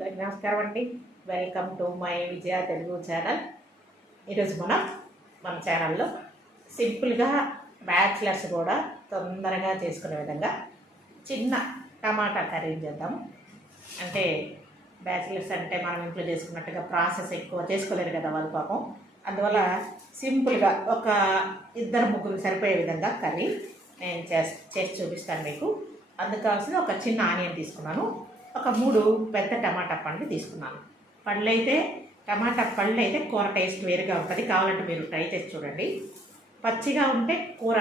అందరికి నమస్కారం అండి. Welcome to my Vijaya Telugu channel. ఈరోజు మన ఛానల్లో సింపుల్గా బ్యాచిలర్స్ కూడా తొందరగా చేసుకునే విధంగా చిన్న టమాటా కర్రీ చేద్దాము. అంటే బ్యాచిలర్స్ అంటే మనం ఇంట్లో చేసుకున్నట్టుగా ప్రాసెస్ ఎక్కువ చేసుకోలేరు కదా వాళ్ళు పాపం. అందువల్ల సింపుల్గా ఒక ఇద్దరు ముగ్గురు సరిపోయే విధంగా కర్రీ నేను చేసి చూపిస్తాను మీకు. అందుకు కావాల్సిన ఒక చిన్న ఆనియన్ తీసుకున్నాను, ఒక 3 పెద్ద టమాటా పండ్లు తీసుకున్నాను. టమాటా పళ్ళు అయితే కూర టేస్ట్ వేరుగా ఉంటుంది. కావాలంటే మీరు ట్రై చేసి చూడండి. పచ్చిగా ఉంటే కూర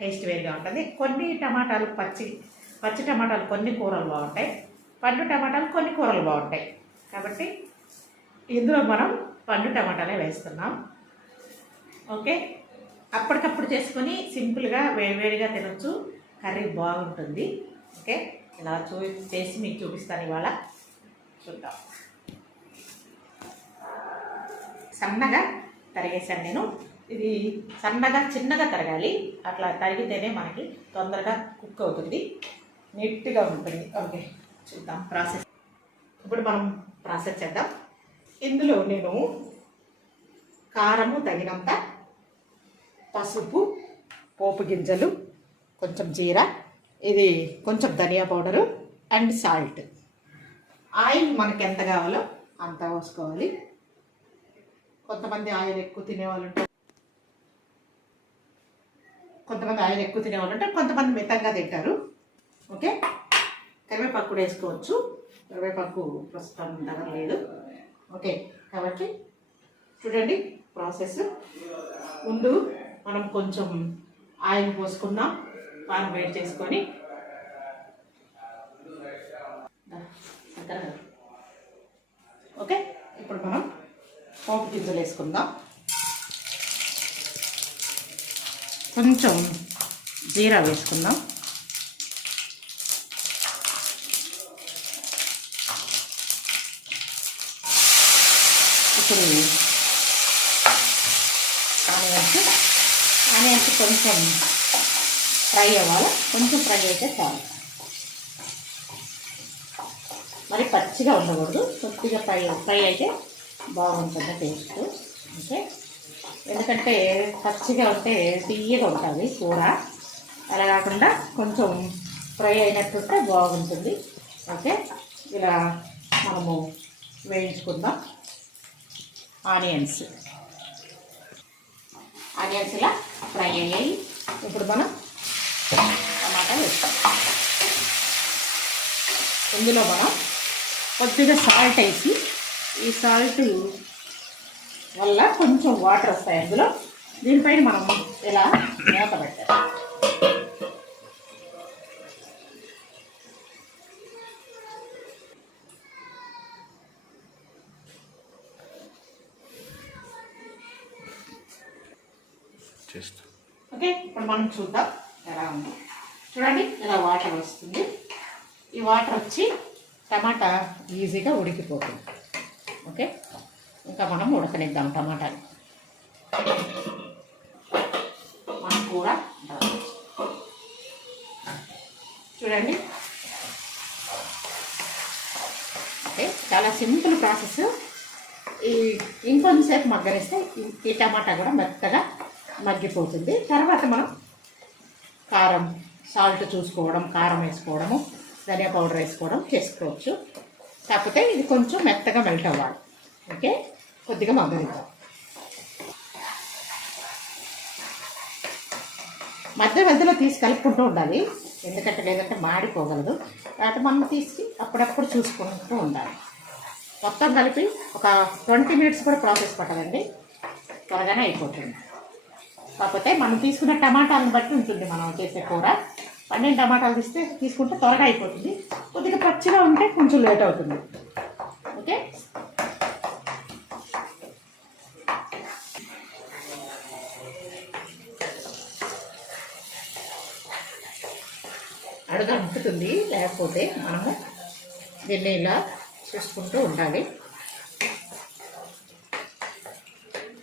టేస్ట్ వేరుగా ఉంటుంది. కొన్ని టమాటాలు పచ్చి టమాటాలు కొన్ని కూరలు బాగుంటాయి, పండు టమాటాలు కొన్ని కూరలు బాగుంటాయి. కాబట్టి ఇందులో మనం పండు టమాటాలే వేస్తున్నాం. ఓకే, అప్పటికప్పుడు చేసుకొని సింపుల్గా వేడివేడిగా తినొచ్చు, కర్రీ బాగుంటుంది. ఓకే, ఇలా చేసి మీకు చూపిస్తాను. ఇవాళ చూద్దాం. సన్నగా తరిగేసాను నేను. ఇది సన్నగా చిన్నగా తరగాలి, అట్లా తరిగితేనే మనకి తొందరగా కుక్ అవుతుంది, నీట్గా ఉంటుంది. ఓకే, చూద్దాం ప్రాసెస్. ఇప్పుడు మనం ప్రాసెస్ చేద్దాం. ఇందులో నేను కారము తగినంత, పసుపు, పోపు గింజలు, కొంచెం జీరా, ఇది కొంచెం ధనియా పౌడరు అండ్ సాల్ట్. ఆయిల్ మనకి ఎంత కావాలో అంత పోసుకోవాలి. కొంతమంది ఆయిల్ ఎక్కువ తినేవాళ్ళు ఉంటారు, కొంతమంది మితంగా తింటారు. ఓకే, కరివేపాకు కూడా వేసుకోవచ్చు. కరివేపాకు ప్రస్తుతం దగ్గర లేదు. ఓకే, కాబట్టి చూడండి ప్రాసెస్. ముందు మనం కొంచెం ఆయిల్ పోసుకుందాం, పాన్ వేడి చేసుకొని. ఓకే, ఇప్పుడు మనం పోపు గింజలు వేసుకుందాం. కొంచెం జీరా వేసుకుందాం. ఇప్పుడు ఆనియన్స్ కొంచెం ఫ్రై అవ్వాలి. కొంచెం ఫ్రై అయితే చాలు, మరి పచ్చిగా ఉండకూడదు. కొద్దిగా ఫ్రై అయితే బాగుంటుంది టేస్ట్. ఓకే, ఎందుకంటే పచ్చిగా ఉంటే తీయగా ఉంటుంది కూర, అలా కాకుండా కొంచెం ఫ్రై అయినట్టుంటే బాగుంటుంది. ఓకే, ఇలా మనము వేయించుకుందాం. ఆనియన్స్ ఇలా ఫ్రై అయ్యాయి. ఇప్పుడు మనం టమాటా వేస్తాం. ఇందులో మనం కొద్దిగా సాల్ట్ వేసి, ఈ సాల్ట్ వల్ల కొంచెం వాటర్ వస్తాయి అందులో. దీనిపైన మనం ఇలా మూత పెట్టాలి. ఓకే, ఇప్పుడు మనం చూద్దాం ఎలా ఉంది. చూడండి, ఇలా వాటర్ వస్తుంది. ఈ వాటర్ వచ్చి టమాటా ఈజీగా ఉడికిపోతుంది. ఓకే, ఇంకా మనం ఉడకనిద్దాం టమాటాని. మన కూర చూడండి. ఓకే, చాలా సింపుల్ ప్రాసెస్. ఇంకొంచెంసేపు మగ్గనిస్తే ఈ టమాటా కూడా మెత్తగా మగ్గిపోతుంది. తర్వాత మనం కారం, సాల్ట్ చూసుకోవడం, కారం వేసుకోవడము, ధనియా పౌడర్ వేసుకోవడం చేసుకోవచ్చు. కాకపోతే ఇది కొంచెం మెత్తగా మెల్ట్ అవ్వాలి. ఓకే, కొద్దిగా మగ్గనిద్దాం. మధ్యలో తీసి కలుపుకుంటూ ఉండాలి, లేదంటే మాడిపోగలదు. కాబట్టి మనం తీసి అప్పుడప్పుడు చూసుకుంటూ ఉండాలి. మొత్తం కలిపి ఒక 20 మినిట్స్ కూడా ప్రాసెస్ పట్టదండి, త్వరగానే అయిపోతుంది. కాకపోతే మనం తీసుకున్న టమాటాలను బట్టి ఉంటుంది మనం చేసే కూర. 12 టమాటాలు తీసుకుంటే త్వరగా అయిపోతుంది. కొద్దిగా పచ్చిగా ఉంటే కొంచెం లేట్ అవుతుంది. ఓకే, అడుగ అంటుతుంది, లేకపోతే మనము దీన్ని ఇలా చూసుకుంటూ ఉండాలి.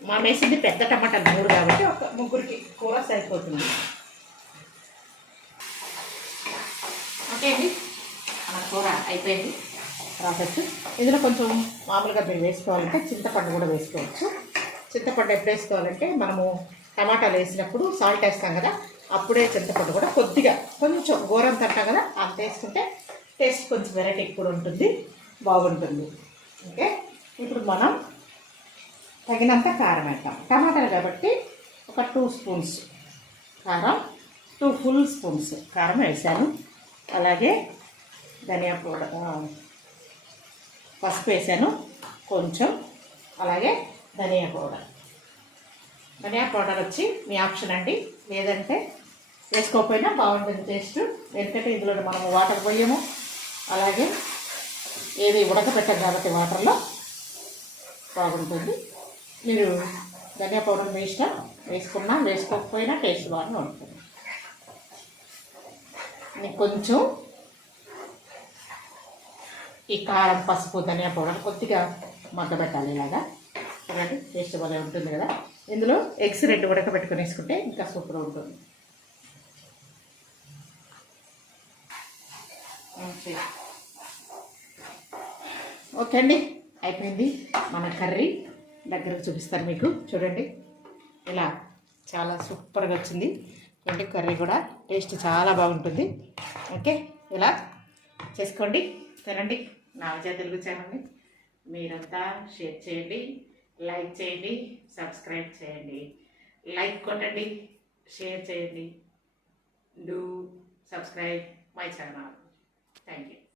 మనం వేసింది పెద్ద టమాటాలు 3 కాబట్టి ఒక ముగ్గురికి కూర సరిపోతుంది. ఓకే అండి, మన కూర అయిపోయింది. ప్రాసెస్. ఇందులో కొంచెం మామూలుగా మీరు వేసుకోవాలంటే చింతపండు కూడా వేసుకోవచ్చు. చింతపండు ఎప్పుడు వేసుకోవాలంటే మనము టమాటాలు వేసినప్పుడు సాల్ట్ వేస్తాం కదా, అప్పుడే చింతపండు కూడా కొద్దిగా కొంచెం గోరంత అంటాం కదా, అంత వేసుకుంటే టేస్ట్ కొంచెం వెరైటీ కూడా ఉంటుంది, బాగుంటుంది. ఓకే, ఇప్పుడు మనం తగినంత కారం వేద్దాం. టమాటాలు కాబట్టి ఒక 2 స్పూన్స్ కారం, 2 ఫుల్ స్పూన్స్ కారం వేసాను. అలాగే ధనియా పౌడర్, పసుపు వేసాను కొంచెం, అలాగే ధనియా పౌడర్. ధనియా పౌడర్ వచ్చి మీ ఆప్షన్ అండి, లేదంటే వేసుకోకపోయినా బాగుంటుంది టేస్ట్. ఎందుకంటే ఇందులో మనము వాటర్ పోయము, అలాగే ఏది ఉడకబెట్టాం కాబట్టి వాటర్లో బాగుంటుంది. మీరు ధనియా పౌడర్ మీ ఇష్టం, వేసుకున్నా వేసుకోకపోయినా టేస్ట్ బాగా ఉంటుంది. నేను కొంచెం ఈ కారం, పసుపు, ధనియా పౌడర్ కొద్దిగా మగ్గబెట్టాలి. ఇలాగా చూడండి, టేస్ట్ బాగా ఉంటుంది కదా. ఇందులో ఎగ్స్ 2 ఉడకబెట్టుకొని వేసుకుంటే ఇంకా సూపర్ ఉంటుంది. ఓకే అండి, అయిపోయింది మన కర్రీ. దగ్గరకు చూపిస్తాను మీకు, చూడండి ఇలా చాలా సూపర్గా వచ్చింది. ఏంటి కర్రీ కూడా టేస్ట్ చాలా బాగుంటుంది. ఓకే, ఇలా చేసుకోండి, తినండి. నా విజయ తెలుగు ఛానల్ని మీరంతా షేర్ చేయండి, లైక్ చేయండి, సబ్స్క్రైబ్ చేయండి. లైక్ కొట్టండి, షేర్ చేయండి. Do subscribe my channel. Thank you.